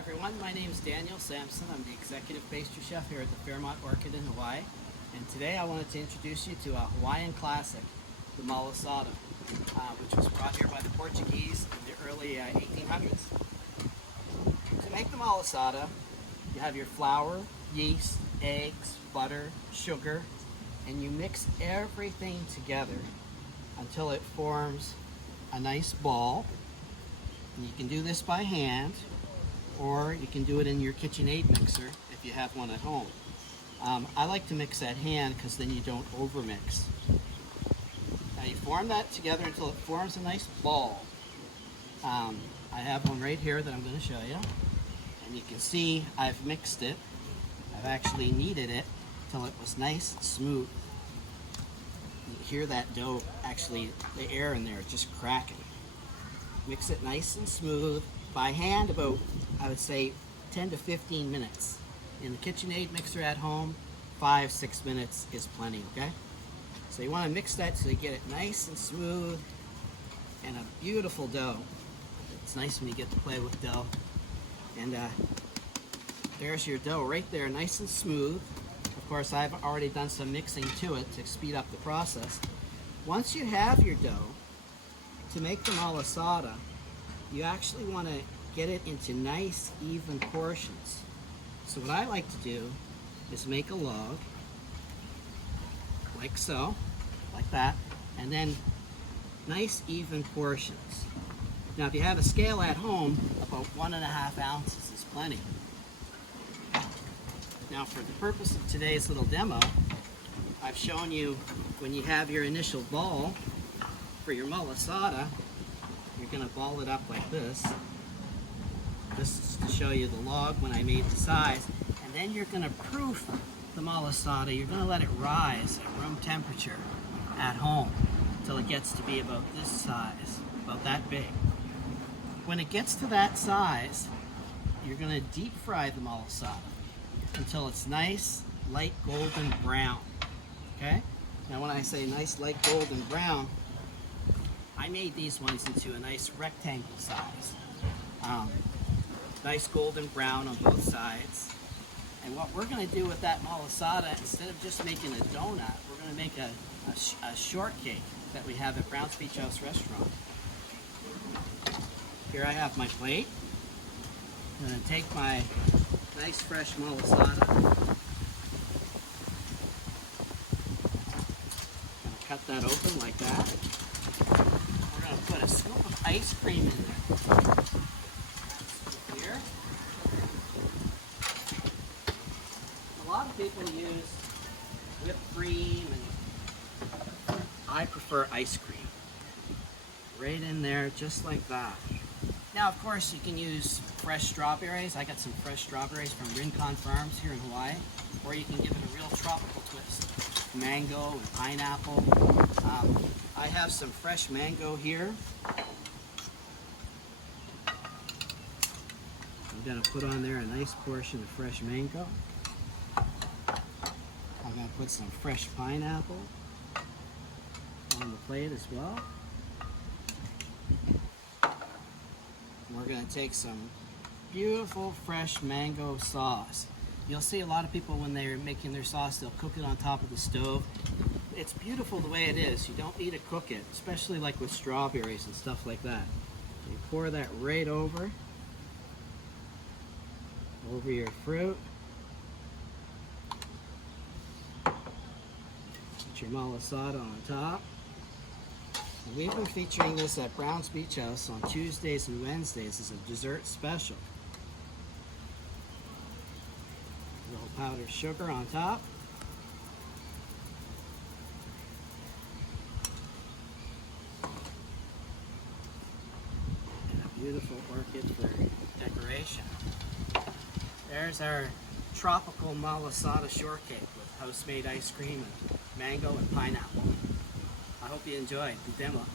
everyone, my name is Daniel Sampson. I'm the executive pastry chef here at the Fairmont Orchid in Hawaii. And today I wanted to introduce you to a Hawaiian classic, the Malasada, which was brought here by the Portuguese in the early 1800s. To make the Malasada, you have your flour, yeast, eggs, butter, sugar, and you mix everything together until it forms a nice ball. And you can do this by hand, or you can do it in your KitchenAid mixer if you have one at home. I like to mix at hand because then you don't overmix. Now you form that together until it forms a nice ball. I have one right here that I'm going to show you. And you can see I've mixed it. I've actually kneaded it until it was nice and smooth. You hear that dough, actually the air in there just cracking. Mix it nice and smooth by hand, about, I would say, 10 to 15 minutes. In the KitchenAid mixer at home, 5-6 minutes is plenty, okay? So you want to mix that so you get it nice and smooth and a beautiful dough. It's nice when you get to play with dough. And there's your dough right there, nice and smooth. Of course, I've already done some mixing to it to speed up the process. Once you have your dough, to make the malasada, you actually want to get it into nice, even portions. So what I like to do is make a log, like so, like that, and then nice, even portions. Now, if you have a scale at home, about 1.5 ounces is plenty. Now, for the purpose of today's little demo, I've shown you when you have your initial ball for your malasada, you're going to ball it up like this. This is to show you the log when I made the size. And then you're going to proof the malasada. You're going to let it rise at room temperature at home until it gets to be about this size, about that big. When it gets to that size, you're going to deep fry the malasada until it's nice, light golden brown. Okay? Now when I say nice, light golden brown, I made these ones into a nice rectangle size. Nice golden brown on both sides. And what we're going to do with that malasada, instead of just making a donut, we're going to make a shortcake that we have at Brown's Beach House Restaurant. Here I have my plate. I'm going to take my nice fresh malasada. I'm going to cut that open like that. We're going to put a scoop of ice cream in there. Here. A lot of people use whipped cream, and I prefer ice cream. Right in there, just like that. Now, of course, you can use fresh strawberries. I got some fresh strawberries from Rincon Farms here in Hawaii. Or you can give it a real tropical twist. Mango and pineapple. I have some fresh mango here. I'm going to put on there a nice portion of fresh mango. I'm going to put some fresh pineapple on the plate as well. We're going to take some beautiful fresh mango sauce. You'll see a lot of people when they're making their sauce, they'll cook it on top of the stove. It's beautiful the way it is. You don't need to cook it, especially like with strawberries and stuff like that. You pour that right over your fruit. Put your malasada on top. And we've been featuring this at Brown's Beach House on Tuesdays and Wednesdays as a dessert special. A little powdered sugar on top. And a beautiful orchid for decoration. There's our tropical malasada shortcake with house-made ice cream and mango and pineapple. I hope you enjoyed the demo.